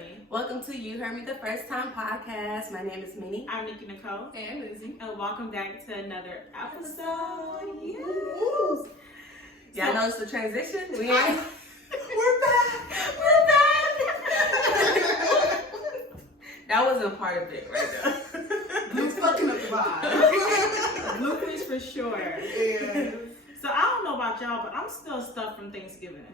me. Welcome to You Heard Me the First Time podcast. My name is Minnie. I'm Nikki Nicole. And Lizzie. And welcome back to another episode. Yes. Y'all notice the transition? We're back. We're back. That wasn't part of it right there. Blue's fucking up the vibe. Bloopers for sure. Yeah. So I don't know about y'all, but I'm still stuffed from Thanksgiving.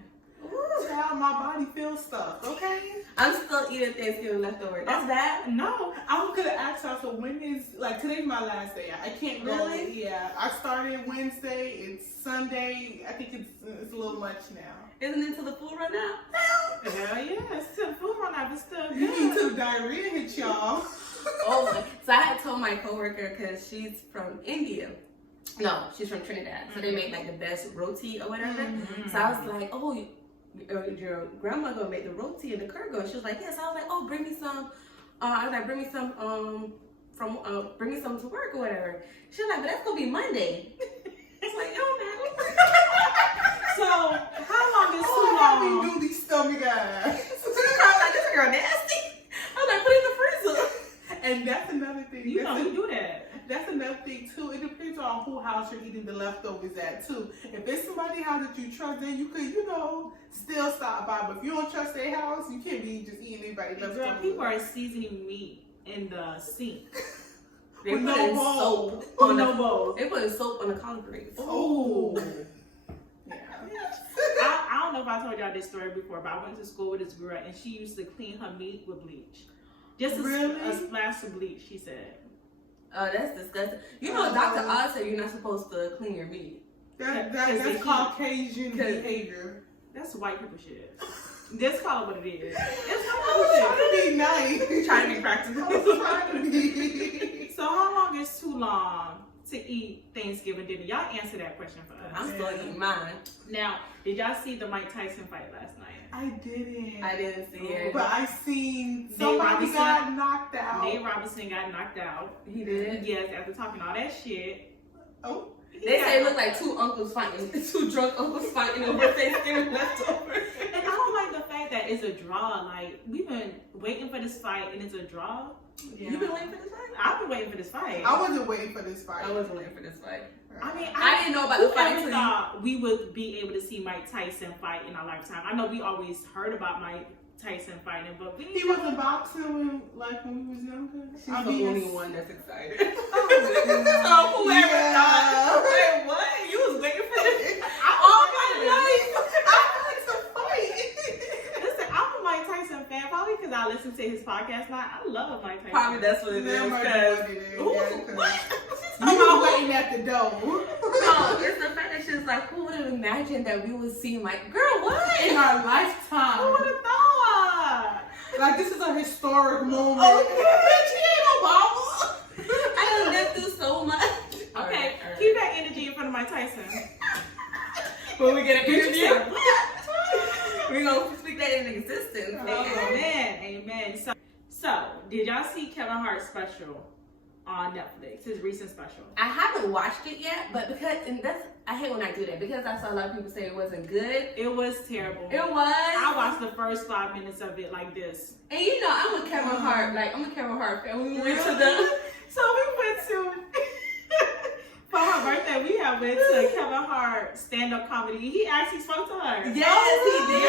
Ooh, child, my body feels stuff. Okay. I'm still eating Thanksgiving leftover. That's bad. No. I was gonna ask y'all, so when is, like, today's my last day. I can't go. Really? Yeah. I started Wednesday. It's Sunday. I think it's a little much now. Isn't it until the food run out? Hell yeah. It's still food run out, but still You need good. to diarrhea hit y'all. Oh my. So I had told my coworker, because she's from India. No, she's from Trinidad. So they make like the best roti or whatever. Mm-hmm. So I was like, oh, your grandma gonna make the roti and the kurgo. And she was like, yes. I was like, oh, bring me some. I was like, bring me some bring me some to work or whatever. She was like, but that's gonna be Monday. I was like, it don't matter. So how long is too Oh, long? happy duty stomach guys. I was like, this girl nasty. I was like, put it in the freezer. And that's another thing. You know we do that. That's another thing too. It depends on who house you're eating the leftovers at too. If it's somebody's house that you trust, then you could, still stop by. But if you don't trust their house, you can't be just eating anybody's Girl, leftovers. people are seasoning meat in the sink. They With put no in bowl. soap Oh, on no the bowl. They put in soap on the concrete. Oh. Yeah. I don't know if I told y'all this story before, but I went to school with this girl and she used to clean her meat with bleach. Just Really? a splash of bleach, she said. Oh, that's disgusting. You know, Dr. Oz said you're not supposed to clean your meat. That's Caucasian behavior. That's white people shit. Just call it what it is. It's I white was people shit. trying to be nice. Trying to be practical. I was trying to be. So how long is too long to eat Thanksgiving dinner? Y'all answer that question for us. I'm still eating mine. Now, did y'all see the Mike Tyson fight last night? I didn't. I didn't see it. But I seen Nate somebody Robinson. got knocked out. Nate Robinson got knocked out. He did. Yes, after talking all that shit. Oh. They say it looked like two uncles fighting, two drunk uncles fighting over Thanksgiving leftover. And I don't like the fact that it's a draw. Like, we've been waiting for this fight and it's a draw. Yeah. You been waiting for this fight? I've been waiting for this fight. I wasn't waiting for this fight. I wasn't waiting for this fight. I mean, I didn't know about the fight whoever until thought we would be able to see Mike Tyson fight in our lifetime. I know we always heard about Mike Tyson fighting, but He wasn't boxing when we was younger. She's the only one that's excited. Oh, So whoever thought, wait, what? You was waiting for this all my life. Listen, I'm a Mike Tyson fan, probably because I listen to his podcast now. I love Mike Tyson. Probably that's what it is. What? You were waiting at the door. No, it's the fact that she's like, who would have imagined that we would see Mike? Girl, what? In our Who lifetime. would have thought? Like, this is a historic moment. Bitch, he ain't Obama. I done lived through so much. Okay, All right. keep that energy in front of Mike Tyson. When we get an interview, we gonna speak that in existence. Amen. So, did y'all see Kevin Hart's special on Netflix? His recent special. I haven't watched it yet, but I hate when I do that because I saw a lot of people say it wasn't good. It was terrible. It was. I watched the first 5 minutes of it like this. And you know, I'm a Kevin Hart fan. When we went to So we went to for her birthday. We went to Kevin Hart stand-up comedy. He actually spoke to her. Yes, he did.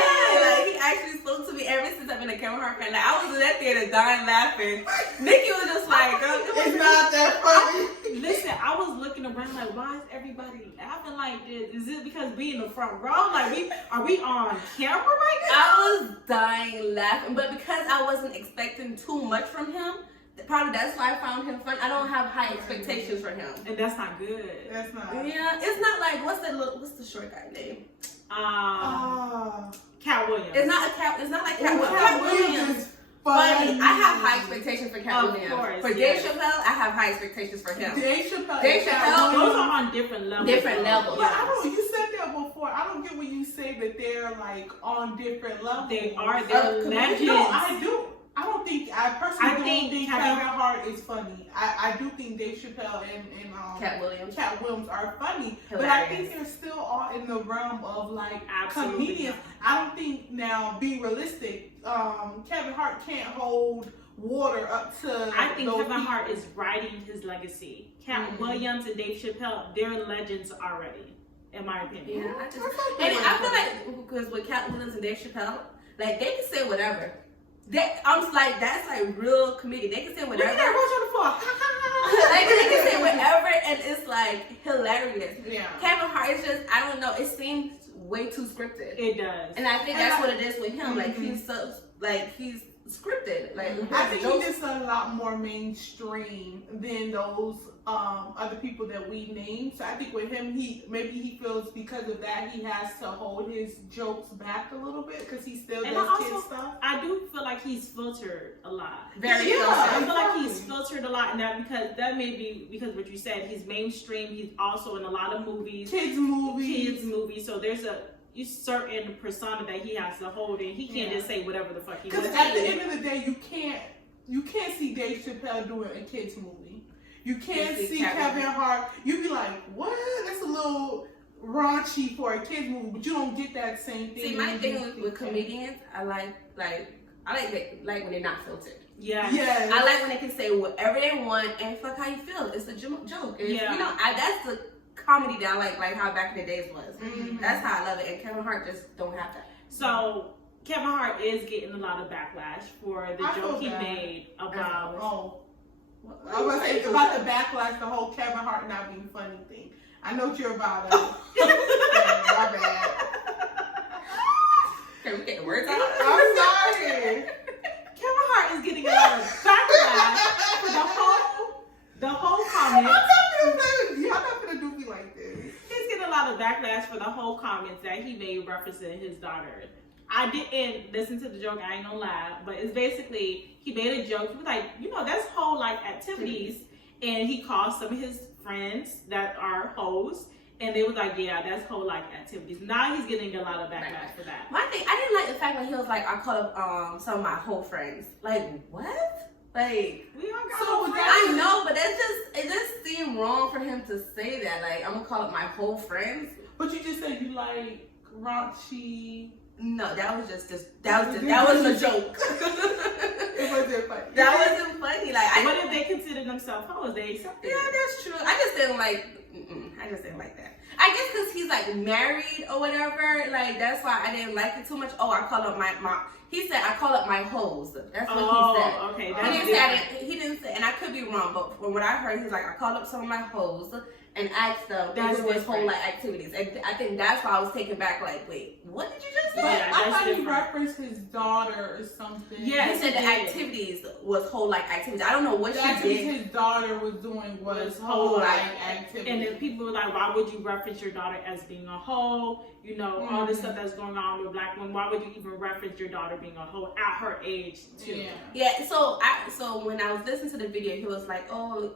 Like, he actually spoke to me ever since I've been a Kevin Hart fan. Like, I was in that theater dying laughing. Nikki was just like, girl, It's not that funny. Listen, I was looking around like, why is everybody laughing like this? Is it because we in the front row? Like, are we on camera right now? I was dying laughing, but because I wasn't expecting too much from him, probably that's why I found him fun. I don't have high expectations for him. And that's not good. That's not. Yeah, it's not like what's the short guy name? Cat Williams. It's not like Cat Williams. Cat Williams is Funny. I have high expectations for Cat Of Williams. course, For Dave Chappelle, I have high expectations for him. Dave Chappelle. Dave Chappelle. Those are on different levels. Different levels. But I don't. You said that before. I don't get when you say that they're like on different levels. They are. Of They're comedians. legends. No, I do. I personally don't think think Kevin Kevin Hart is funny. I do think Dave Chappelle and Cat Williams are funny, hilarious. but I think they're still all in the realm of like Absolutely comedians. not. I don't think now, being realistic, Kevin Hart can't hold water up to. I think those Kevin people. Hart is riding his legacy. Cat Williams and Dave Chappelle, they're legends already, in my opinion. Yeah, I feel like because with Cat Williams and Dave Chappelle, like they can say whatever. I'm just like, that's like real comedy. They can say whatever. Look at that, Like they can say whatever, and it's like hilarious. Yeah. Kevin Hart is just, I don't know. It seems way too scripted. It does. And I think that's what it is with him. Like he's so, like he's scripted. Like I think jokes- he's just a lot more mainstream than those other people that we named. So I think with him, maybe he feels because of that he has to hold his jokes back a little bit because he still And does I kid also- stuff. I do feel like he's filtered a lot. very Yeah. I filtered. feel like he's filtered a lot, and that may be because what you said. He's mainstream. He's also in a lot of movies, Kids movies. kids movies. So there's a certain persona that he has to hold, and he can't Yeah. just say whatever the fuck he Because wants. at the end of the day, you can't see Dave Chappelle doing a kids movie. You can't see Kevin Hart. You be like, what? That's a little raunchy for a kids movie, but you don't get that same thing. See, my thing with comedians, I like when they're not filtered. Yeah. Yes. I like when they can say whatever they want and fuck how you feel. It's a joke. It's, Yeah. You know, that's the comedy that I like how back in the days was. Mhm. That's how I love it. And Kevin Hart just don't have that. So Kevin Hart is getting a lot of backlash for the I feel joke he bad. my about. Oh. I was saying about the backlash, the whole Kevin Hart not being funny thing. I know what you're about. My bad. Can we get the words out? I'm sorry. Kevin Hart is getting a lot of backlash for the whole comment. Y'all not gonna do me like this. He's getting a lot of backlash for the whole comments that he made referencing his daughter. I didn't listen to the joke, I ain't gonna lie, but it's basically he made a joke. He was like, that's whole like activities, and he called some of his friends that are hoes, and they was like, yeah, that's whole like activities. Now he's getting a lot of backlash for that. My thing, I didn't like the fact that he was like, I called up some of my whole friends. Like, what? Like, We all got So whole was friends. I know, but it just seemed wrong for him to say that. Like, I'm gonna call up my whole friends. But you just said you like raunchy. No, that was just that was a joke. It wasn't funny. That wasn't funny. Like, What if they consider themselves hoes? They accept it. yeah, that's true. I just didn't like. I just didn't like that. I guess because he's like married or whatever. Like that's why I didn't like it too much. Oh, I called up my mom. He said I call up my hoes. That's what he said. Okay. He That's didn't say I didn't. He didn't say, and I could be wrong, but from what I heard, he's like I called up some of my hoes and asked them That's if it was different. whole like activities. And I think that's why I was taken back. Like, wait, what did you just say? But Yeah, I that's thought he different. referenced his daughter or something. Yeah. He said the he did. activities was whole like activities. I don't know what The she activities did. his daughter was doing was Was whole whole like like activity. And then people were like, why would you reference your daughter as being a hoe? All this stuff that's going on with black women. Why would you even reference your daughter being a hoe at her age too? Yeah. Yeah, so when I was listening to the video, he was like, "Oh,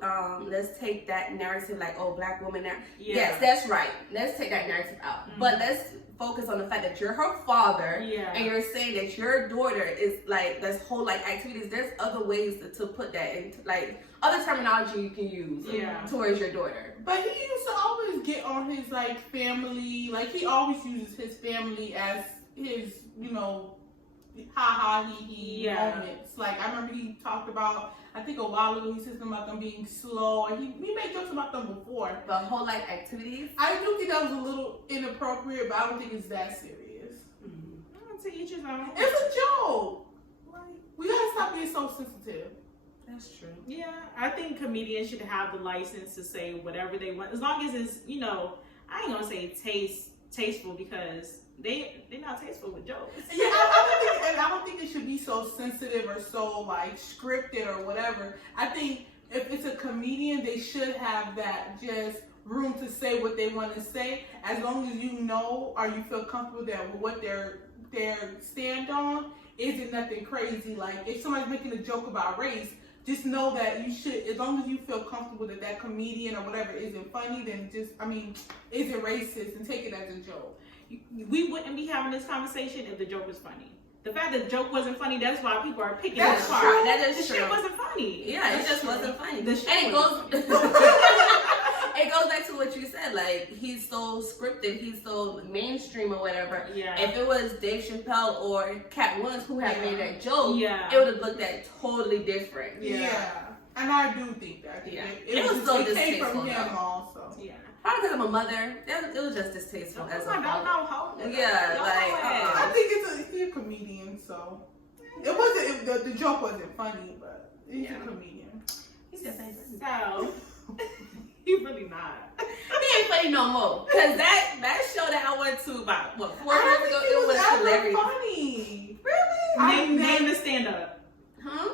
let's take that narrative, like, oh, black woman now." Yeah. Yes, that's right. Let's take that narrative out, but let's focus on the fact that you're her father, Yeah. and you're saying that your daughter is like this whole like activities. There's other ways to put that into like other terminology you can use towards your daughter. But he used to always get on his like family, like he always uses his family as his, ha he moments. Like I remember he talked about, I think a while ago, he said something about them being slow, and he made jokes about them before. The whole like activities. I do think that was a little inappropriate, but I don't think it's that serious. To each his own. It's a joke. Like, we gotta stop being so sensitive. That's true. Yeah, I think comedians should have the license to say whatever they want, as long as it's, I ain't gonna say tasteful because they're not tasteful with jokes. Yeah, I don't think it should be so sensitive or so like scripted or whatever. I think if it's a comedian, they should have that just room to say what they want to say, as long as you know or you feel comfortable that what their stand on isn't nothing crazy. Like if somebody's making a joke about race, just know that you should, as long as you feel comfortable that comedian or whatever isn't funny, then isn't racist, and take it as a joke. We wouldn't be having this conversation if the joke was funny. The fact that the joke wasn't funny, that's why people are picking That's it true. apart. That is The true. shit wasn't funny. Yeah, it just wasn't funny. The shit And it was- goes it goes back to what you said, like he's so scripted, he's so mainstream or whatever. Yeah. If it was Dave Chappelle or Cat Williams who had made that joke, Yeah. it would have looked at totally different. Yeah. And I do think that. Yeah. It was so it came distasteful, from him though. also. Yeah. Probably because I'm a mother. It was just distasteful as a I don't father. know how. Yeah, Y'all like, know I think he's a comedian, so it wasn't the joke wasn't funny, but he's a comedian. He's your favorite. So, he really not. He ain't funny no more. Cause that show that I went to about 4 I years don't ago, think it was ever hilarious. funny. Really? Name the stand up. Huh?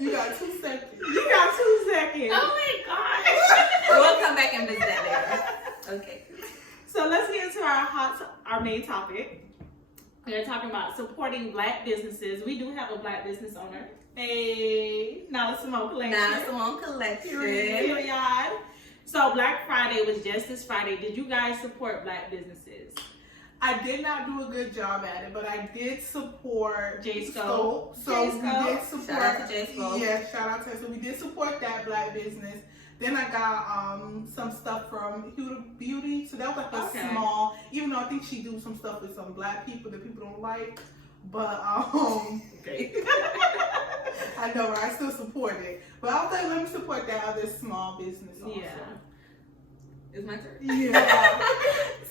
You got 2 seconds. You got 2 seconds. Oh my gosh. We'll come back and visit that later. Okay. So let's get into our main topic. We're talking about supporting Black businesses. We do have a Black business owner. Hey, Nala Simone Collection. Now Simone Collection. Period. So Black Friday was just this Friday. Did you guys support Black businesses? I did not do a good job at it, but I did support J Scope. So J we Scope. did support. Shout out to J Scope. Yeah, shout out to. So we did support that Black business. Then I got some stuff from Huda Beauty. So that was like a Okay. small. Even though I think she do some stuff with some Black people that people don't like, but Okay. I know, right? I still support it. But I was like, let me support that other small business also. Yeah. It's my turn. Yeah.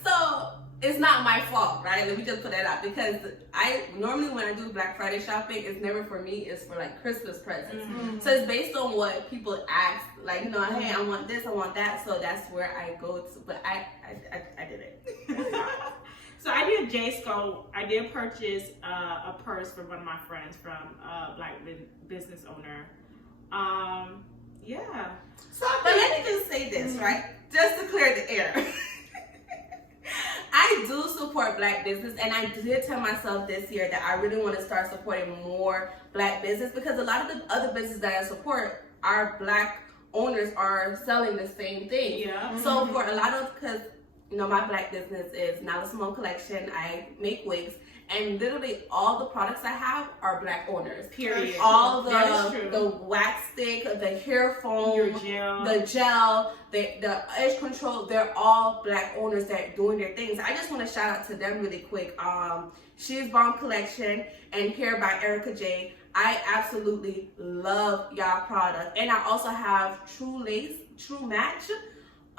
So it's not my fault, right? Let me just put that out because I normally when I do Black Friday shopping, it's never for me. It's for like Christmas presents. Mhm. So it's based on what people ask, like hey, I want this, I want that. So that's where I go to. But I did it. So I did J Scope. I did purchase a purse for one of my friends from Black business owner. Yeah. So I But think- let me just say this, right? Just to clear the air. I do support Black business, and I did tell myself this year that I really want to start supporting more Black business because a lot of the other businesses that I support, our Black owners are selling the same thing. Yeah. So for a lot of, because my Black business is Nala Simone Collection, I make wigs, and literally all the products I have are Black owners. Period. All That is true. the wax stick, the hair foam, Your gel. the gel, the edge control, they're all Black owners that are doing their things. I just want to shout out to them really quick. She's Bomb Collection and Hair by Erica J. I absolutely love y'all product. And I also have True Match.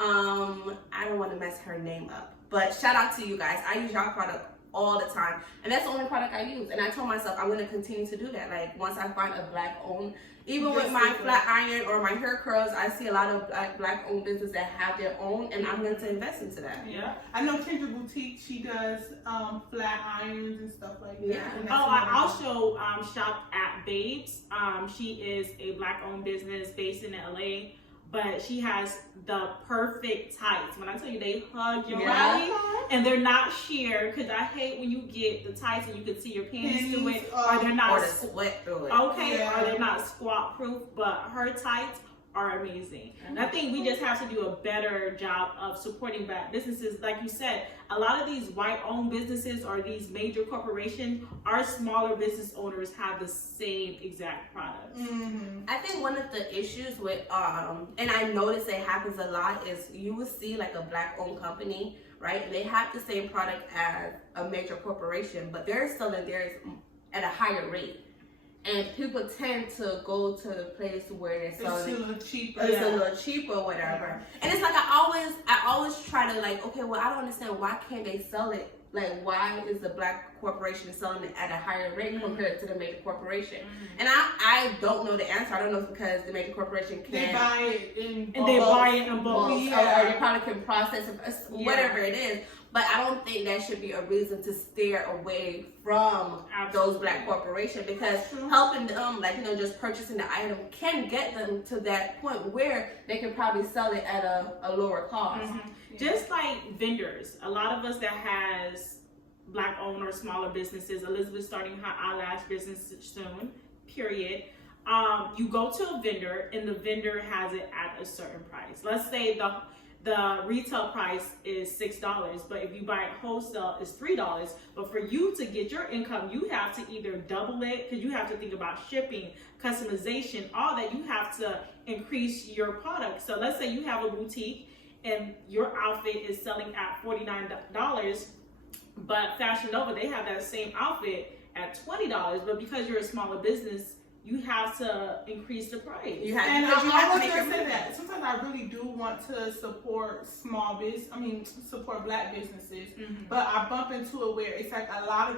I don't want to mess her name up, but shout out to you guys. I use y'all product all the time, and that's the only product I use. And I told myself I'm going to continue to do that. Like once I find a Black owned, even with my flat iron or my hair curls, I see a lot of Black owned businesses that have their own, and I'm going to invest into that. Yeah. I know Kendra Boutique, she does flat irons and stuff like that. Yeah. And Oh, that's I another- also shopped at Babes. She is a Black owned business based in LA, but she has the perfect tights. When I tell you they hug your body and they're not sheer, because I hate when you get the tights and you can see your panties through it, or they're not Or the sweat through it. okay, Yeah. or they're not squat proof, but her tights are amazing. And I think we just have to do a better job of supporting Black businesses. Like you said, a lot of these white owned businesses or these major corporations, our smaller business owners have the same exact products. Mhm. I think one of the issues with, and I notice it happens a lot, is you will see like a Black owned company, right? And they have the same product as a major corporation, but they're selling theirs at a higher rate. And people tend to go to the place where they're It's selling a little cheaper. it's a little cheaper or whatever. And it's like I always try to like, okay, well I don't understand why can't they sell it? Like why is the Black corporation selling it at a higher rate compared to the major corporation? And I don't know the answer. I don't know if it's because the major corporation They can buy it in And they bulk. buy it in bulk. or Yeah. they probably can process it, whatever it is. But I don't think that should be a reason to steer away from those Black corporations, because helping them, just purchasing the item can get them to that point where they can probably sell it at a lower cost. Just like vendors, a lot of us that has Black owned or smaller businesses, Elizabeth's starting her eyelash business soon, period. You go to a vendor and the vendor has it at a certain price. Let's say the retail price is $6, but if you buy it wholesale, it's $3. But for you to get your income, you have to either double it, because you have to think about shipping, customization, all that. You have to increase your product. So let's say you have a boutique and your outfit is selling at $49, but Fashion Nova, they have that same outfit at $20. But because you're a smaller business, you have to increase the price. And I was gonna say that sometimes I really do want to support support Black businesses, but I bump into it where it's like a lot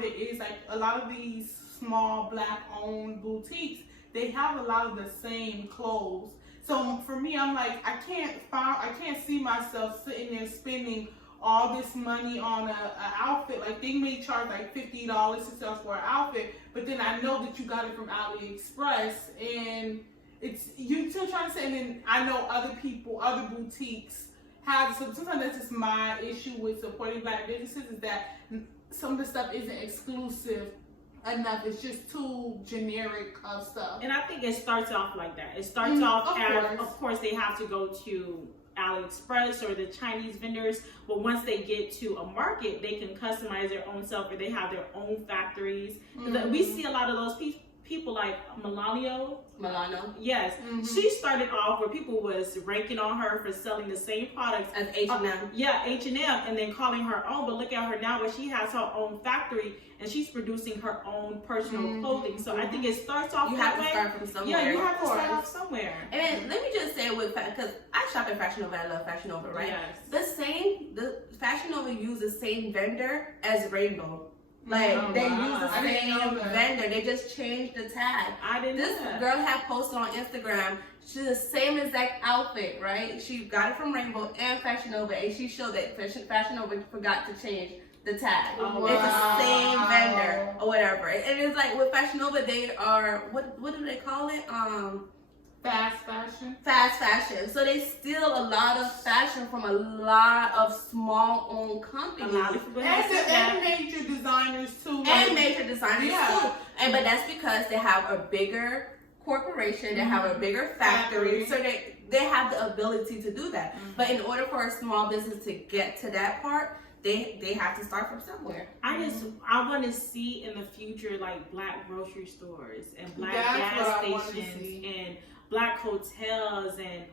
of these small Black owned boutiques, they have a lot of the same clothes. So for me, I'm like, I can't see myself sitting there spending all this money on an outfit. Like, they may charge like $50, $60 for an outfit, but then I know that you got it from AliExpress, and you still trying to say. And then I know other boutiques have. So sometimes that's just my issue with supporting Black businesses, is that some of the stuff isn't exclusive enough. It's just too generic of stuff. And I think it starts off like that. It starts off as, of course, they have to go to AliExpress or the Chinese vendors, but once they get to a market, they can customize their own stuff, or they have their own factories. We see a lot of those people like Milano. Yes. She started off where people was ranking on her for selling the same products as H&M. H&M, and then calling her own. But look at her now, where she has her own factory and she's producing her own personal clothing. So I think it starts off. You have to start from somewhere. Yeah, you have to start off somewhere. And then let me just say, because I shop at Fashion Nova, I love Fashion Nova, right? Yes. The Fashion Nova use the same vendor as Rainbow. Like, they use the same vendor. They just changed the tag. I didn't know This that. girl had posted on Instagram. She's the same exact outfit, right? She got it from Rainbow and Fashion Nova, and she showed that Fashion Nova forgot to change the tag. Oh, it's the same vendor or whatever. And it's like with Fashion Nova, they are, what do they call it? Fast fashion. Fast fashion. So they steal a lot of fashion from a lot of small owned companies. And major designers too. And major designers too. But that's because they have a bigger corporation, they have a bigger factory, so they have the ability to do that. But in order for a small business to get to that part, they have to start from somewhere. I want to see in the future like Black grocery stores and Black gas stations and Black hotels and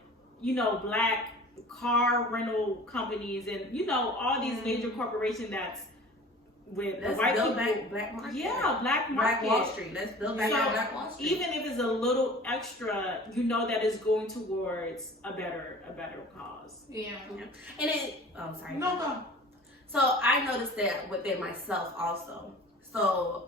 Black car rental companies and all these major corporations that's with the white people. Black market. Yeah, Black market. Black Wall Street. Let's build back Black Wall Street. Even if it's a little extra, that it's going towards a better cause. Yeah. And sorry. No, go. So I noticed that within myself also. So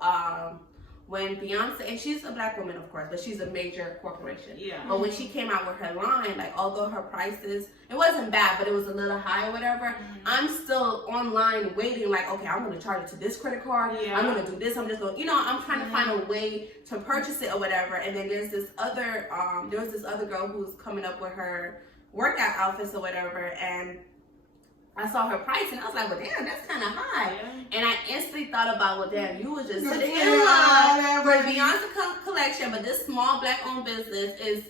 when Beyonce, and she's a Black woman, of course, but she's a major corporation. Yeah. But when she came out with her line, like, although her prices, it wasn't bad, but it was a little high or whatever, I'm still online waiting, like, okay, I'm going to charge it to this credit card. Yeah. I'm going to do this. I'm just going, I'm trying to find a way to purchase it or whatever. And then there's this other girl who's coming up with her workout outfits or whatever, and I saw her price and I was like, well, damn, that's kind of high. Yeah. And I instantly thought about, well, damn, you was just sitting in line for the Beyonce collection, but this small Black owned business is,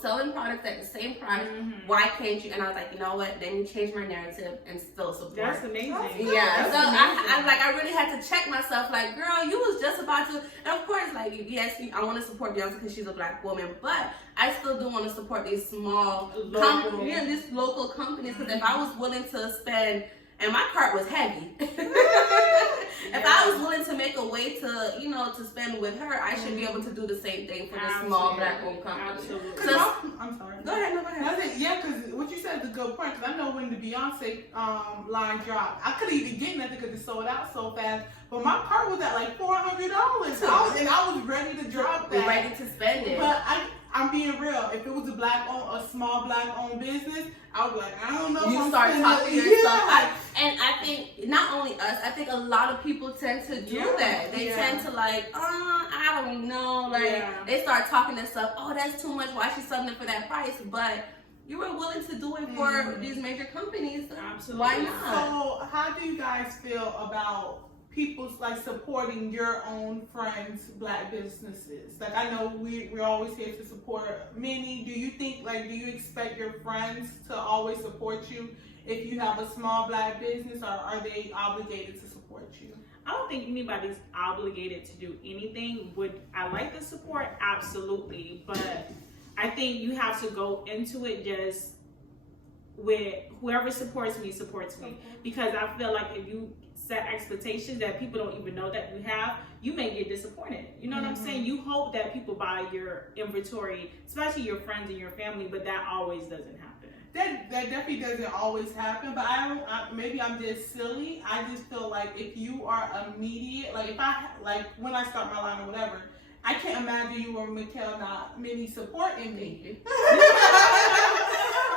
selling products at the same price. Why can't you? And I was like, you know what? Let me change my narrative and still support. That's amazing. Yeah. So I really had to check myself, like, girl, you was just about to. And of course, like, yes, I want to support Beyonce because she's a Black woman, but I still do want to support these small companies, these local companies, because if I was willing to spend, and my cart was heavy, if I was willing to make a way to, to spend with her, I should be able to do the same thing for the small Black-owned company. Absolutely. So, I'm sorry. Go ahead. Yeah, because what you said is a good point. Because I know when the Beyonce line dropped, I couldn't even get nothing because it sold out so fast. But my cart was at like $400, and I was ready to drop that. Ready to spend it. But I'm being real. If it was a small Black-owned business, I was like, I don't know. You start talking to yourself. And I think not only us, I think a lot of people tend to do that. They tend to like, I don't know. Like they start talking to stuff. Oh, that's too much. Why she's selling it for that price? But you were willing to do it for these major companies. Absolutely. Why not? So, how do you guys feel about people's like supporting your own friends' Black businesses? Like, I know we're always here to support many. Do you think, do you expect your friends to always support you if you have a small Black business, or are they obligated to support you? I don't think anybody's obligated to do anything. Would I like the support? Absolutely. But I think you have to go into it just with whoever supports me. Because I feel like if you set expectations that people don't even know that you have, you may get disappointed. You know what I'm saying? You hope that people buy your inventory, especially your friends and your family, but that always doesn't happen. That definitely doesn't always happen, but maybe I'm just silly. I just feel like if you are immediate, like when I start my line or whatever, I can't imagine you or Mikkel not many supporting me.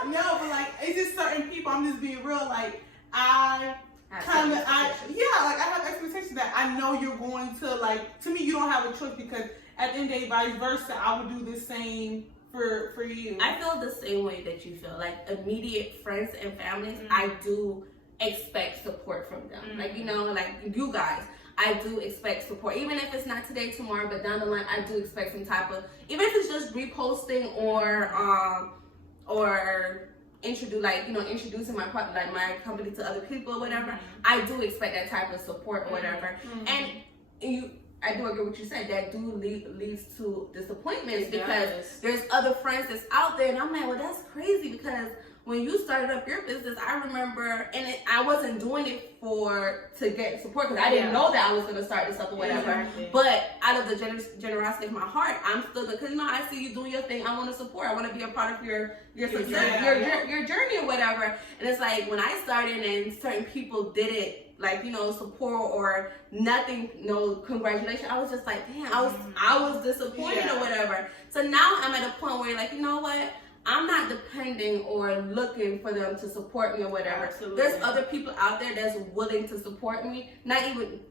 No, but like it's just certain people. I'm just being real. Like I have expectations that I know you're going to like. To me, you don't have a choice because at the end of the day, vice versa, I would do the same for you. I feel the same way that you feel. Like immediate friends and families, I do expect support from them. Like, you know, like you guys, I do expect support. Even if it's not today, tomorrow, but down the line, I do expect some type of, even if it's just reposting or introducing my company to other people or whatever. I do expect that type of support or whatever. And I do agree with what you said. That do leads to disappointments because there's other friends that's out there, and I'm like, well, that's crazy because when you started up your business, I remember, and I wasn't doing it to get support because I didn't know that I was going to start this up or whatever. Exactly. But out of the generosity of my heart, I'm still good because I see you doing your thing. I want to support. I want to be a part of your success, your journey or whatever. And it's like when I started and certain people did it. Like, support or nothing, no congratulations. I was just like, damn, I was disappointed or whatever. So now I'm at a point where you're like, you know what? I'm not depending or looking for them to support me or whatever. Absolutely. There's other people out there that's willing to support me, not even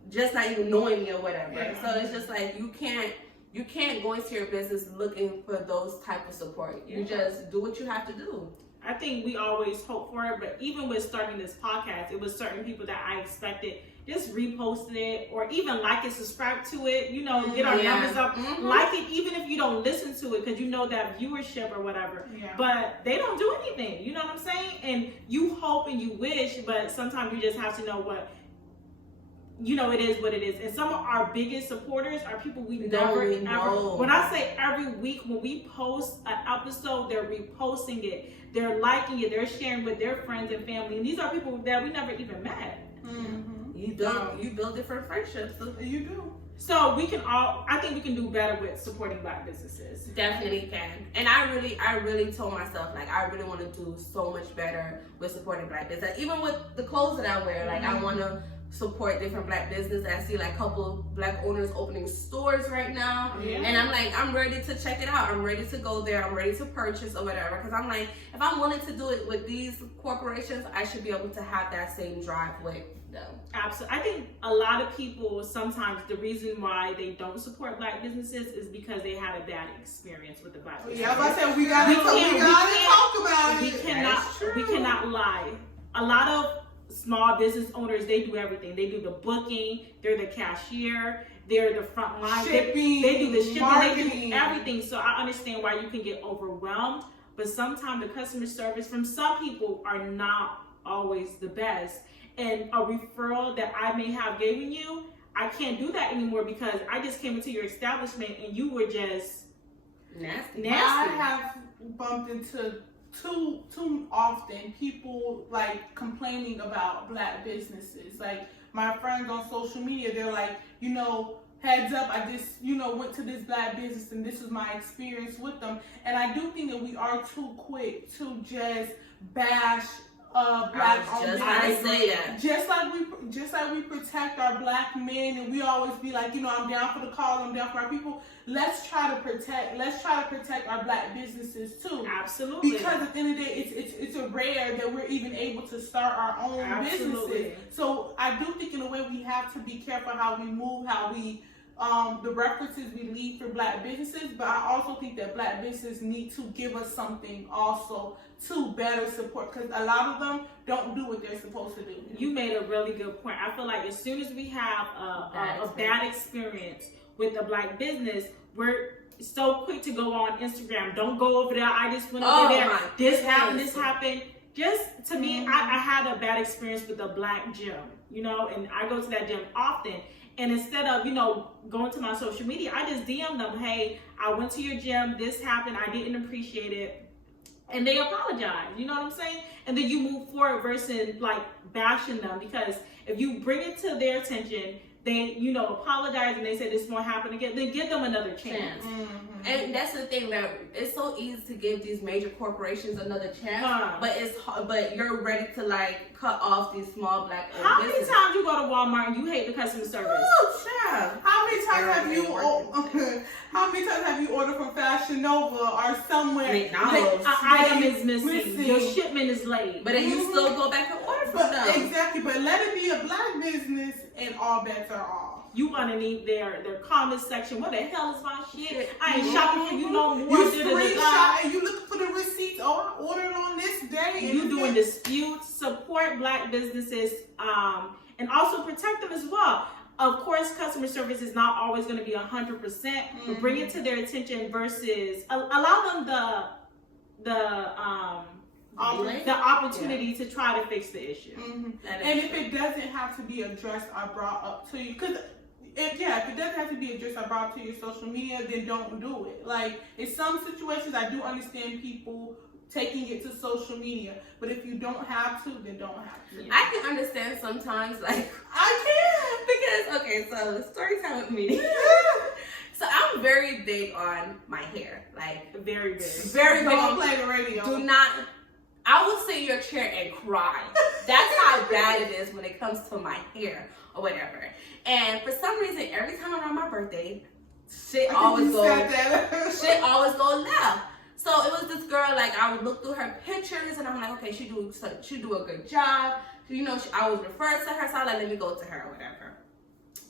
knowing me or whatever. Yeah. So it's just like you can't go into your business looking for those type of support. You just do what you have to do. I think we always hope for it, but even with starting this podcast, it was certain people that I expected just reposted it or even like it, subscribe to it, get our numbers up, like it, even if you don't listen to it because you know that viewership or whatever. Yeah. But they don't do anything, you know what I'm saying? And you hope and you wish, but sometimes you just have to know what, it is what it is. And some of our biggest supporters are people we never ever. When I say every week, when we post an episode, they're reposting it, they're liking it, they're sharing with their friends and family. And these are people that we never even met. You build different friendships. You do. So I think we can do better with supporting Black businesses. Definitely can. And I really told myself, like, I really want to do so much better with supporting Black business. Even with the clothes that I wear, like, I want to support different Black business. I see like a couple Black owners opening stores right now. Yeah. And I'm like, I'm ready to check it out. I'm ready to go there. I'm ready to purchase or whatever. Because I'm like, if I'm willing to do it with these corporations, I should be able to have that same drive with them. Absolutely. I think a lot of people, sometimes the reason why they don't support Black businesses is because they had a bad experience with the Black business. Yeah, I said we gotta talk about it. We cannot lie. A lot of small business owners, they do everything. They do the booking, they're the cashier, they're the front line, shipping, they do the shipping, marketing. They do everything. So I understand why you can get overwhelmed, but sometimes the customer service from some people are not always the best. And a referral that I may have given you, I can't do that anymore because I just came into your establishment and you were just nasty. I have bumped into too often people like complaining about Black businesses. Like my friends on social media, they're like, heads up, I just, went to this Black business and this is my experience with them. And I do think that we are too quick to just bash Black owned businesses. Just like we protect our Black men and we always be like, I'm down for the cause, I'm down for our people. Let's try to protect our Black businesses too. Absolutely. Because at the end of the day, it's a rare that we're even able to start our own businesses. So I do think in a way we have to be careful how we move, how we the references we leave for Black businesses, but I also think that Black businesses need to give us something also to better support because a lot of them don't do what they're supposed to do. You made a really good point. I feel like as soon as we have a bad experience with a Black business, we're so quick to go on Instagram. Don't go over there. I just went over there. This happened. just to me, I had a bad experience with the black gym, you know, and I go to that gym often. And instead of, you know, going to my social media, I just DM them, hey, I went to your gym, this happened, I didn't appreciate it. And they apologize, you know what I'm saying? And then you move forward versus like bashing them, because if you bring it to their attention, they, you know, apologize and they say this won't happen again, then give them another chance. And that's the thing, that it's so easy to give these major corporations another chance, but you're ready to like cut off these small black owned How businesses. many times you go to Walmart and you hate the customer service? Oh, child. How many times have you ordered from Fashion Nova or somewhere? McDonald's. An item is missing. Your shipment is late. But then you still go back and order from them. Exactly, but let it be a black business and all bets are off. You underneath their comment section. What the hell is my shit? I ain't shopping for you no more. You screenshot and you look for the receipts. Oh, I ordered on this day. You doing disputes. Support black businesses, and also protect them as well. Of course, customer service is not always going to be 100%, but bring it to their attention versus allow them the opportunity to try to fix the issue. And if it doesn't have to be addressed or brought up to you, because if it doesn't have to be addressed or brought to your social media, then don't do it. Like, in some situations, I do understand people taking it to social media, but if you don't have to, then don't have to. I can understand sometimes, like, I because, okay, so story time with me. So I'm very big on my hair, like, Very good. very big Don't on. play the radio. Do not. I will sit in your chair and cry. That's how bad it is when it comes to my hair or whatever. And for some reason, every time around my birthday, shit always go left. So it was this girl, like, I would look through her pictures and I'm like, okay, she do a good job. You know, I was referred to her, so I was like, let me go to her or whatever.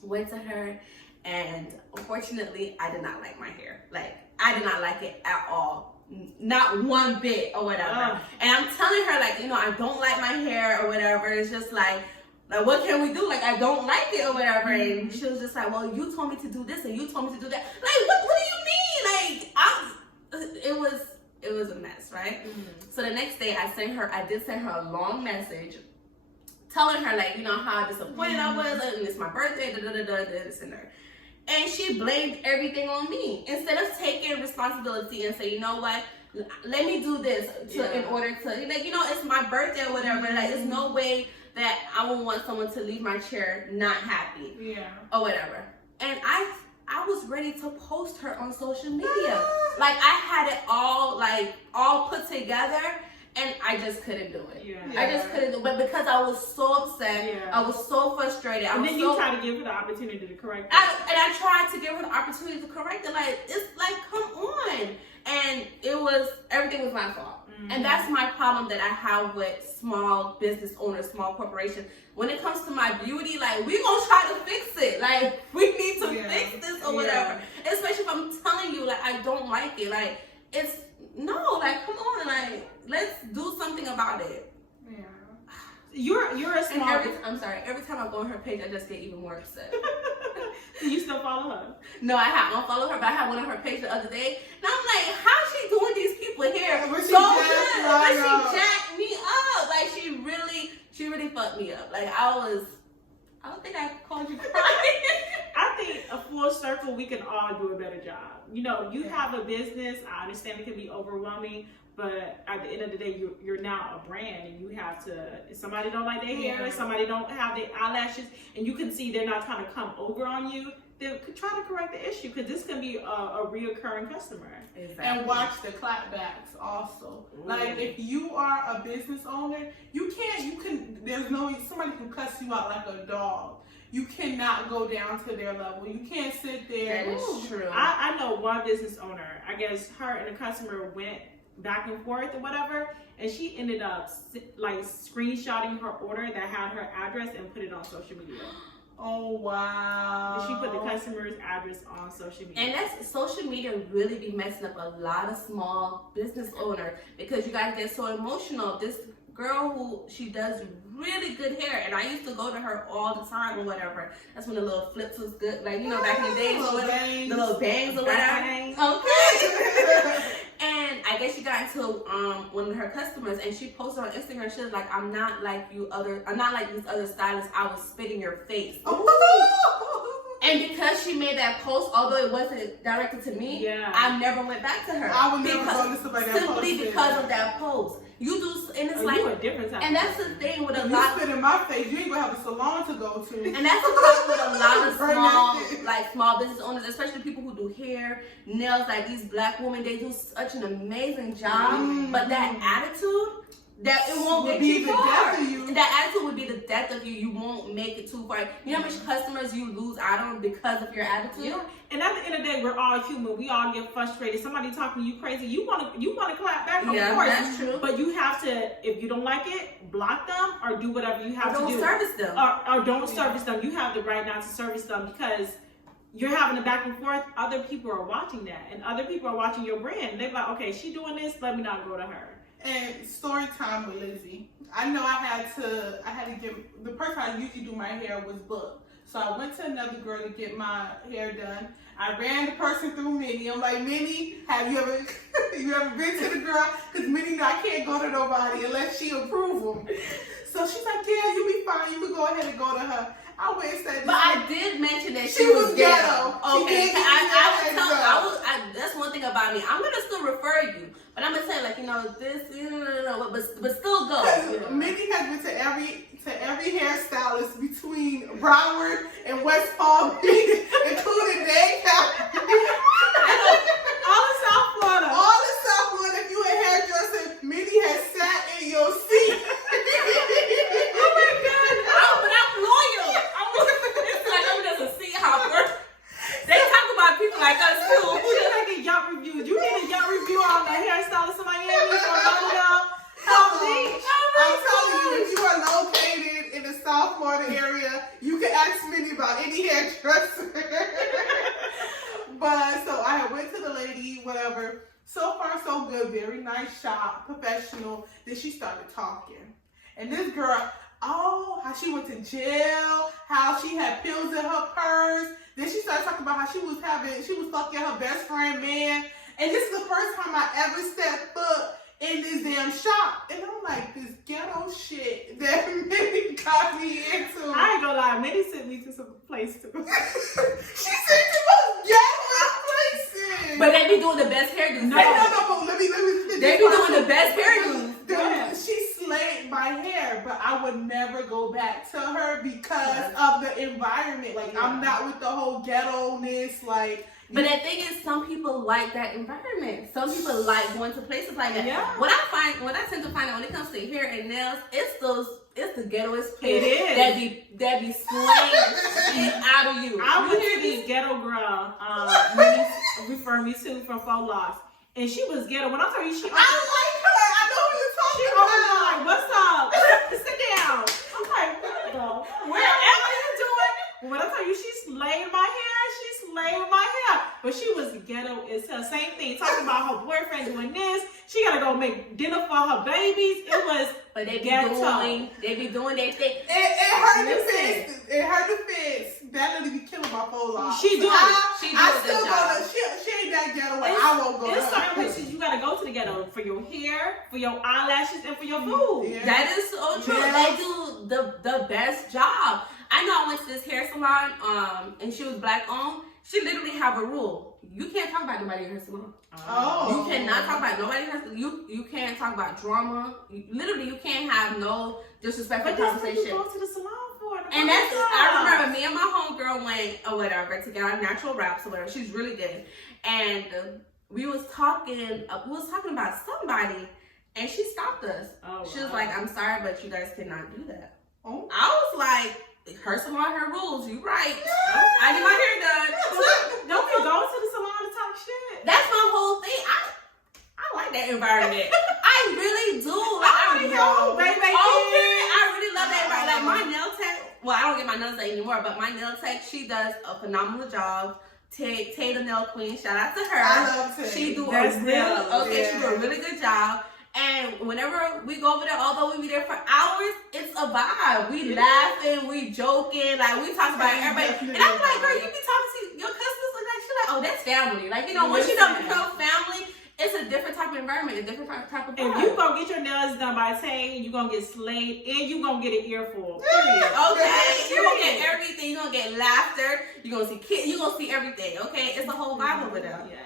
Went to her, and unfortunately, I did not like my hair. Like, I did not like it at all. Not one bit or whatever. And I'm telling her, like, you know, I don't like my hair or whatever. It's just like what can we do? Like, I don't like it or whatever. And she was just like, well, you told me to do this and you told me to do that. Like, what do you mean? Like, it was a mess, right? So the next day I did send her a long message telling her, like, you know, how disappointed I was, and it's my birthday, this and that. And she blamed everything on me instead of taking responsibility and say, you know what, let me do this in order to, like, you know, it's my birthday or whatever. Like, there's no way that I would want someone to leave my chair not happy, or whatever. And I was ready to post her on social media. Like, I had it all put together. And I just couldn't do it. I just couldn't do it. But because I was so upset, I was so frustrated. And then you try to give her the opportunity to correct it. I tried to give her the opportunity to correct it. Like, it's like, come on. And everything was my fault. And that's my problem that I have with small business owners, small corporations. When it comes to my beauty, like, we gonna try to fix it. Like, we need to fix this or whatever. Especially if I'm telling you, like, I don't like it. Like, like, come on, like, let's do something about it. You're a small. Every time I go on her page, I just get even more upset. You still follow her? No, I don't follow her, but I had one on her page the other day, and I'm like, how's she doing these people here so good? But she jacked me up. Like, she really fucked me up. Like, I don't think I called you crying. I think a full circle, we can all do a better job. You know, you have a business. I understand it can be overwhelming, but at the end of the day, you're now a brand, and you have to. If somebody don't like their hair, somebody don't have their eyelashes, and you can see they're not trying to come over on you, then try to correct the issue, because this can be a reoccurring customer. Exactly. And watch the clapbacks also. Like, if you are a business owner, somebody can cuss you out like a dog. You cannot go down to their level. You can't sit there. That is true. I know one business owner. I guess her and the customer went back and forth or whatever, and she ended up like screenshotting her order that had her address and put it on social media. Oh, wow. And she put the customer's address on social media. And that's social media really be messing up a lot of small business owners, because you guys get so emotional. This girl she does really good hair, and I used to go to her all the time or whatever. That's when the little flips was good, like, you know, back in the days, the little bangs or whatever. Okay. And I I guess she got into one of her customers, and she posted on Instagram. She was like, I'm not like these other stylists. I will spit in your face. And because she made that post, although it wasn't directed to me, I never went back to her. I would never go to somebody that simply because of that post. You do, and it's like, you a different type and of that's the thing with a you lot. spit in my face, you ain't gonna have a salon to go to. And that's the problem with a lot of small business owners, especially people who do hair, nails. Like these black women, they do such an amazing job, but that attitude. That it won't get you far. That attitude would be the death of you. You won't make it too far. You know how much customers you lose out on because of your attitude? Yeah. And at the end of the day, we're all human. We all get frustrated. Somebody talking to you crazy. You wanna clap back, of course. That's true. But you have to, if you don't like it, block them or do whatever you have to do. Don't service them. Or don't service them. You have the right not to service them because you're having a back and forth. Other people are watching that, and other people are watching your brand. They're like, okay, she doing this. Let me not go to her. And story time with Lizzie. I know I had to get, the person I usually do my hair was booked. So I went to another girl to get my hair done. I ran the person through Minnie. I'm like, Minnie, have you ever been to the girl? Because Minnie, I can't go to nobody unless she approve them. So she's like, yeah, you'll be fine. You can go ahead and go to her. I went and said, but I did mention that she was ghetto. Okay, that's one thing about me. I'm gonna still refer you, but I'm gonna say like, but still go. Minnie has been to every hairstylist between Broward and West Palm Beach, including Dade County. All of South Florida. All of South Florida. If you a hairdresser, Minnie has sat in your seat. Oh my God! But I'm loyal. It's like I'm just a sea hopper. They talk about people like us too. Who did I get Yelp reviews? You need a Yelp review on the hairstylist in Miami or Orlando? I'm telling you, if you are located in the South Florida area, you can ask Minnie about any hairdresser. But so I went to the lady, whatever. So far, so good. Very nice shop, professional. Then she started talking. And this girl, how she went to jail, how she had pills in her purse. Then she started talking about how she was fucking her best friend man. And this is the first time I ever stepped foot in this damn shop. And I'm like, this ghetto shit that Minnie got me into. I ain't gonna lie, Minnie sent me to some place too. She sent the most ghetto places. But they be doing the best hairdos. No, let me They be doing the best hairdos. She slayed my hair, but I would never go back to her because of the environment. Like, I'm not with the whole ghetto-ness, like. But the thing is, some people like that environment. Some people like going to places like that. Yeah. What I tend to find out when it comes to hair and nails, it's the ghettoest place. It is. that be slaying out of you. I went to this ghetto girl, Minnie referred me to from Faux Loss, and she was ghetto. When I tell you, I like her. I know who you're talking about. She like, what's up? Sit down. I'm like, what the? Whatever you doing? When I tell you, she slayed my hair. But she was ghetto as hell. Same thing. Talking about her boyfriend doing this. She gotta go make dinner for her babies. It was but they be ghetto. doing their thing. It hurt the fence. It hurt the fence. That literally be killing my whole life. She do. She ain't that ghetto. I won't go. There's certain places you gotta go to the ghetto for your hair, for your eyelashes, and for your food. Yeah. That is so true. They do the best job. I know I went to this hair salon, and she was black owned. She literally have a rule. You can't talk about nobody in her salon. Oh. You cannot talk about nobody in her salon. You can't talk about drama. Literally, you can't have no disrespectful conversation. What you go to the salon for? And that's, I remember me and my homegirl went or whatever to get our natural wraps or whatever. She's really good. And we was talking about somebody, and she stopped us. Oh, she was like, I'm sorry, but you guys cannot do that. Oh. I was like, her salon, her rules. You right. I need my hair done. Don't you go to the salon to talk shit? That's my whole thing. I like that environment. I really do. I really love that environment. Like my nail tech. Well, I don't get my nails done anymore, but my nail tech, she does a phenomenal job. Tay the nail queen. Shout out to her. I love Tay. She do She do a really good job. And whenever we go over there, although we be there for hours, it's a vibe. We laughing, we joking, like we talk about everybody. And I'm like, girl, you be talking to your customers like she's like, oh, that's family. Like, you know, once you don't become family, it's a different type of environment, a different type of If vibe. you gonna get your nails done by Tay, you gonna get slayed and you gonna get an earful. Period. Okay, you're gonna get everything. You're gonna get laughter. You're gonna see kids. You're gonna see everything. Okay, it's a whole vibe over there. Yes.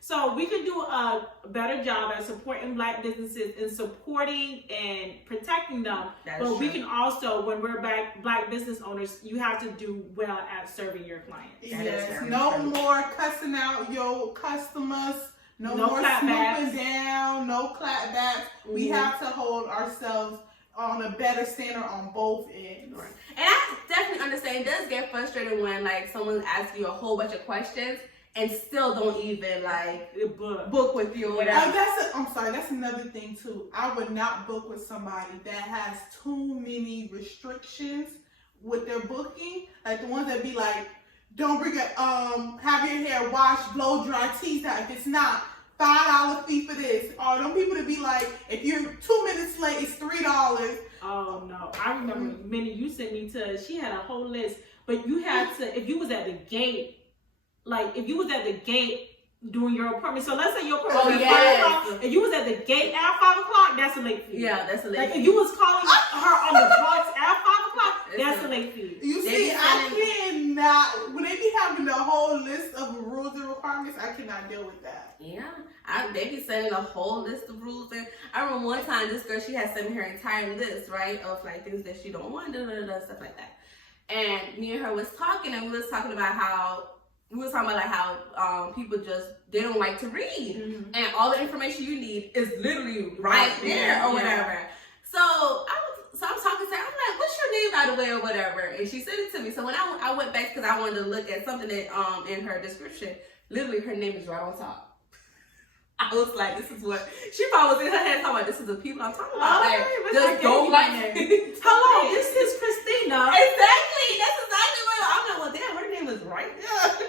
So we can do a better job at supporting Black businesses and supporting and protecting them. That's But we true. can also, when we're Black business owners, you have to do well at serving your clients. That is Yes, very no true. more cussing out your customers. No more clapbacks. snooping down. No clapbacks. We have to hold ourselves on a better standard on both ends. Right. And I definitely understand. It does get frustrating when like someone asks you a whole bunch of questions and still don't even like book with you or whatever. I'm sorry, that's another thing too. I would not book with somebody that has too many restrictions with their booking. Like the ones that be like, don't bring it, have your hair washed, blow dry, tease out. If it's not, $5 fee for this. Or them people to be like, if you're 2 minutes late, it's $3. Oh no, I remember Minnie, you sent me to, she had a whole list, but you had to, if you was at the gate, like if you was at the gate doing your appointment, so let's say your appointment was at 5 o'clock, if you was at the gate at 5 o'clock, that's a late fee. Yeah, that's a late Like fee. if you was calling her on the box at 5 o'clock, that's a late fee. You They see, be I cannot, when they be having the whole list of rules and requirements, I cannot deal with that. Yeah, they be sending a whole list of rules. And I remember one time this girl, she had sent me her entire list, right, of like things that she don't want, stuff like that. And me and her was talking, and we was talking about how people just, they don't like to read, and all the information you need is literally right there or whatever. So I'm talking to her. I'm like, "What's your name, by the way, or whatever?" And she sent it to me. So when I went back because I wanted to look at something that in her description, literally her name is right on top. I was like, this is what she probably was in her head talking about. This is the people I'm talking about. Okay, Like, but I just don't gave like. you my name. Hello, this is Christina. Exactly. That's exactly what I'm like. Well, damn, her name is right there.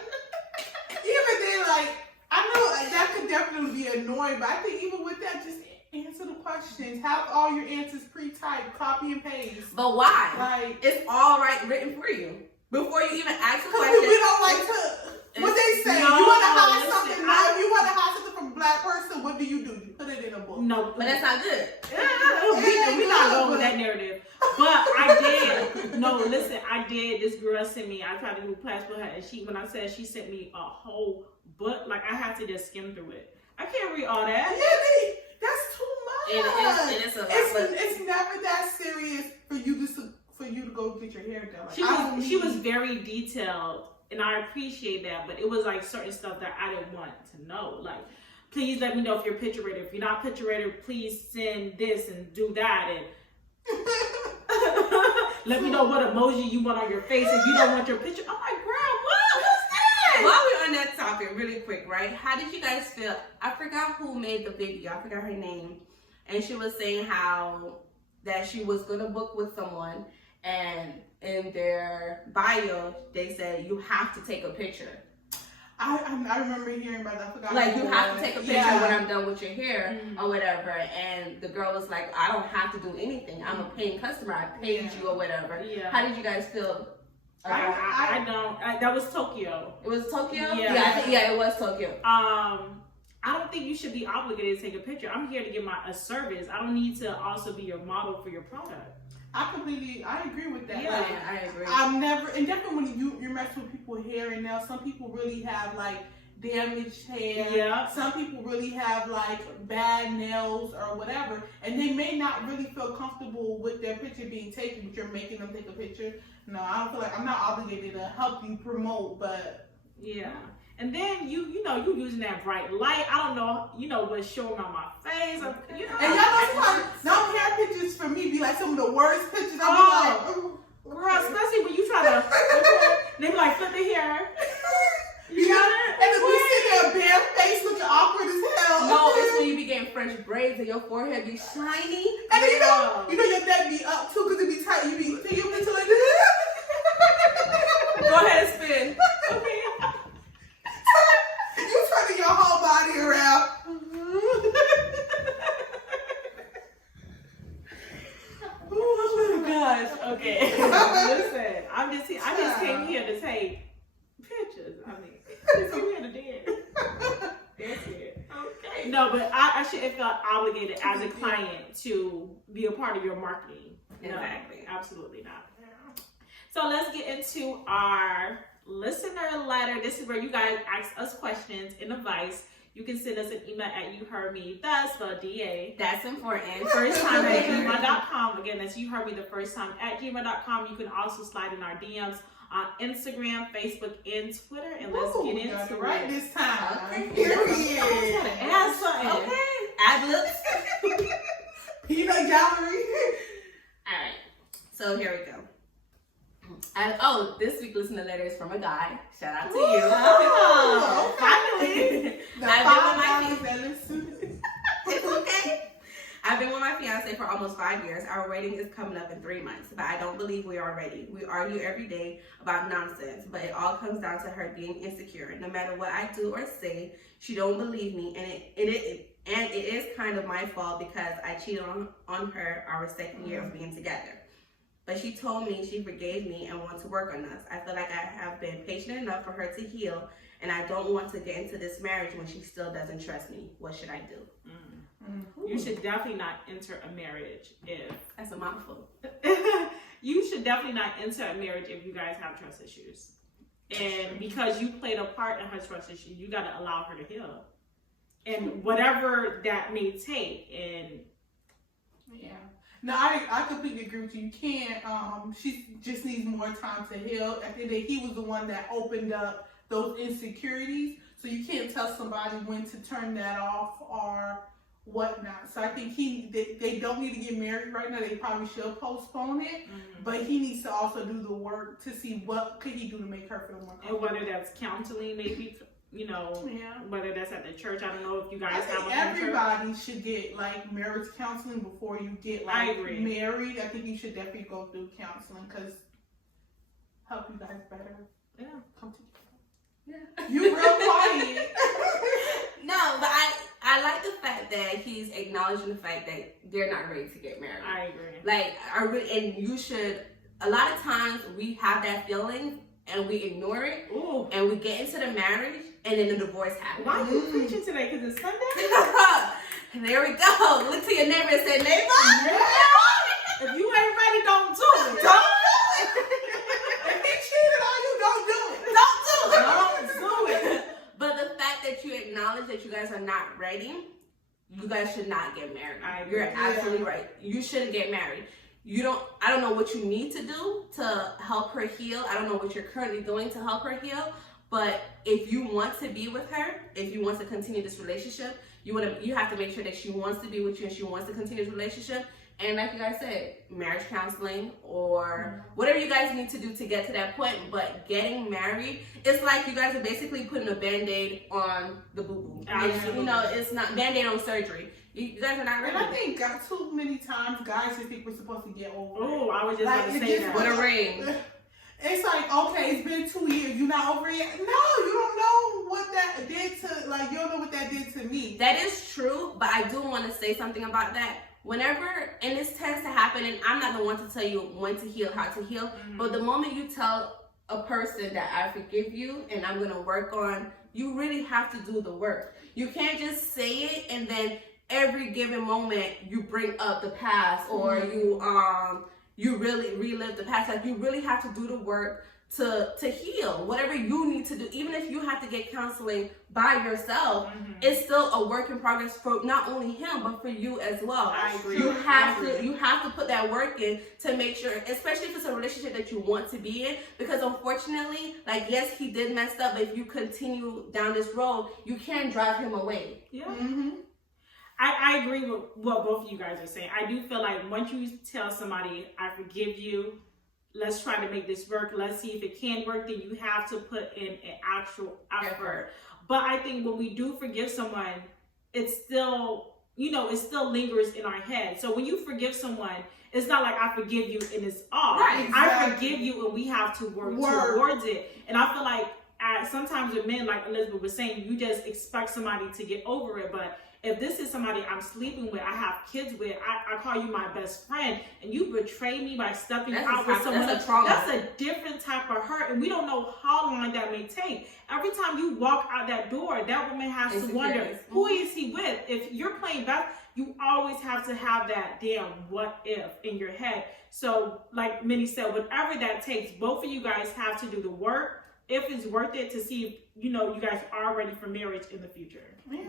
Even then, like, I know like, that could definitely be annoying, but I think even with that, just answer the questions. Have all your answers pre-typed, copy and paste. But why? Like, It's all right written for you before you even ask a because question. we don't like to. What they say, No, you want to hide listen, something. If you want to hide something from a Black person, what do? You put it in a book. No, But that's not good. we not going with that narrative. But I did. No, listen, I did. This girl sent me. I tried to do class with her, and when I said she sent me a whole book, like I had to just skim through it. I can't read all that. Yeah, that's too much. It is a lot. It's never that serious for you to go get your hair done. Like, She was very detailed, and I appreciate that. But it was like certain stuff that I didn't want to know. Like, please let me know if you're picture ready. If you're not picture ready, please send this and do that. And let me know what emoji you want on your face if you don't want your picture. I'm like, girl, what was that? While we're on that topic, really quick, right? How did you guys feel? I forgot who made the video. I forgot her name. And she was saying how that she was going to book with someone, and in their bio, they said, you have to take a picture. I remember hearing about that. I forgot. Like, you have to take a picture when I'm done with your hair Mm-hmm. or whatever. And the girl was like, I don't have to do anything. I'm a paying customer. I paid you or whatever. Yeah. How did you guys feel? I don't. That was Tokyo. It was Tokyo? Yeah. It was Tokyo. I don't think you should be obligated to take a picture. I'm here to get a service. I don't need to also be your model for your product. I agree with that. Yeah, Like, I agree. I've never, and definitely when you mess with people's hair and nails, some people really have like damaged hair. Yeah. Some people really have like bad nails or whatever, and they may not really feel comfortable with their picture being taken, but you're making them take a picture. No, I don't feel like I'm not obligated to help you promote, but yeah. And then you using that bright light. I don't know, what's showing on my face. And y'all know sometimes no hair pictures for me be like some of the worst pictures. I'll be like, girl, especially when you try to, they be like, flip the hair. You got it? And then we sit there bare face looking awkward as hell. No, it's when you be getting French braids and your forehead be shiny. And then you know your neck be up too because it be tight. You be taking your picture like this. Go ahead and spin. Okay. You turning your whole body around. Oh my gosh. Okay. Listen, I just came here to take pictures. I mean, I just came here to dance. That's it. Okay. No, but I shouldn't feel obligated as a client to be a part of your marketing. Exactly. No, absolutely not. So let's get into our listener letter. This is where you guys ask us questions and advice. You can send us an email at UHeardMeTheFirstTime. That's important. First time at gmail.com. Again, that's UHeardMeTheFirstTime at gmail.com. You can also slide in our DMs on Instagram, Facebook, and Twitter. And let's get into got it. Right this time. Okay. Period. Add something. Okay. Ad-libs. Peanut gallery. Alright. So here we go. This week's listener letter is from a guy. Shout out to you. Oh, finally. The I've $5 that listen. It's okay. I've been with my fiance for almost 5 years. Our wedding is coming up in 3 months, but I don't believe we are ready. We argue every day about nonsense, but it all comes down to her being insecure. No matter what I do or say, she don't believe me, and it is kind of my fault because I cheated on her our second year of being together. But she told me she forgave me and wants to work on us. I feel like I have been patient enough for her to heal, and I don't want to get into this marriage when she still doesn't trust me. What should I do? You should definitely not enter a marriage if... That's a mouthful. You should definitely not enter a marriage if you guys have trust issues. And because you played a part in her trust issues, you got to allow her to heal. And whatever that may take. And Yeah. No, I completely agree with you. You can't, she just needs more time to heal. At the end of the day, he was the one that opened up those insecurities. So you can't tell somebody when to turn that off or whatnot. So I think they don't need to get married right now. They probably should postpone it. But he needs to also do the work to see what could he do to make her feel more comfortable. whether that's counseling, maybe, whether that's at the church. I don't know if you guys I have think a everybody should get like marriage counseling before you get I like agree. married. I think you should definitely go through counseling because help you guys better. Yeah. Come together. Yeah. You real quiet. No, but I like the fact that he's acknowledging the fact that they're not ready to get married. I agree. Like, and you should, a lot of times we have that feeling and we ignore it. Ooh. And we get into the marriage and then the divorce happens. Why are you preaching today? Because it's Sunday? There we go. Look to your neighbor and say, neighbor. If you ain't ready, don't do it. Don't do it. If he cheated on you, don't do it. Don't do it. Don't do it. But the fact that you acknowledge that you guys are not ready, you guys should not get married. I agree. You're absolutely right. You shouldn't get married. I don't know what you need to do to help her heal. I don't know what you're currently doing to help her heal. But if you want to be with her, if you want to continue this relationship, you have to make sure that she wants to be with you and she wants to continue this relationship. And like you guys said, marriage counseling or whatever you guys need to do to get to that point. But getting married, it's like you guys are basically putting a Band-Aid on the boo-boo. Absolutely. It's not Band-Aid on surgery. You guys are not ready. And I think too many times guys just think we're supposed to get over it. Oh, I was just Like, about to it say just that. With a ring. It's like, okay, it's been 2 years. You're not over it yet? No, you don't know what that did to, like, you don't know what that did to me. That is true, but I do want to say something about that. Whenever, and this tends to happen, and I'm not the one to tell you when to heal, how to heal, but the moment you tell a person that I forgive you and I'm going to work on, you really have to do the work. You can't just say it and then every given moment you bring up the past or you really relive the past. Like, you really have to do the work to heal. Whatever you need to do, even if you have to get counseling by yourself, it's still a work in progress for not only him but for you as well. I agree. You have to put that work in to make sure, especially if it's a relationship that you want to be in, because unfortunately, like, yes, he did mess up, but if you continue down this road, you can drive him away. Yeah. I agree with what both of you guys are saying. I do feel like once you tell somebody, I forgive you, let's try to make this work, let's see if it can work, then you have to put in an actual effort. But I think when we do forgive someone, it's still, it still lingers in our head. So when you forgive someone, it's not like I forgive you and it's off. Right, exactly. I forgive you and we have to work towards it. And I feel like sometimes with men, like Elizabeth was saying, you just expect somebody to get over it. But if this is somebody I'm sleeping with, I have kids with, I call you my best friend, and you betray me by stepping out with someone else, that's a different type of hurt, and we don't know how long that may take. Every time you walk out that door, that woman has to wonder, who is he with? If you're playing back, you always have to have that damn what if in your head. So like Minnie said, whatever that takes, both of you guys have to do the work if it's worth it, to see if you guys are ready for marriage in the future. Yeah.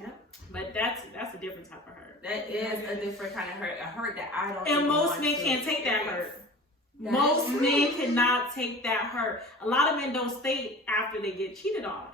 But that's a different type of hurt. That is a different kind of hurt. A hurt that I don't. And most men can't take that hurt. Most men cannot take that hurt. A lot of men don't stay after they get cheated on.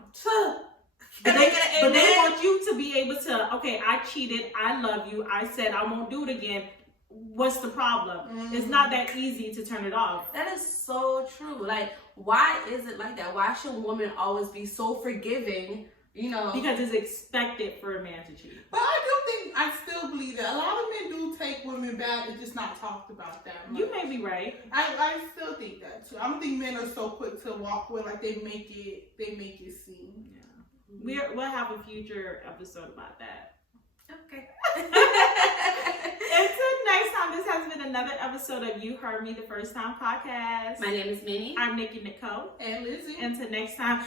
But they want you to be able to, okay, I cheated, I love you, I said I won't do it again. What's the problem? It's not that easy to turn it off. That is so true. Like, why is it like that? Why should women always be so forgiving? Because it's expected for a man to cheat. But I still believe that a lot of men do take women back. It's just not talked about that much. You may be right. I still think that too. I don't think men are so quick to walk away, like they make it seem. Yeah. We'll have a future episode about that. Okay. Until next time, this has been another episode of You Heard Me the First Time podcast. My name is Minnie. I'm Nikki Nicole. And Lizzie. Until next time,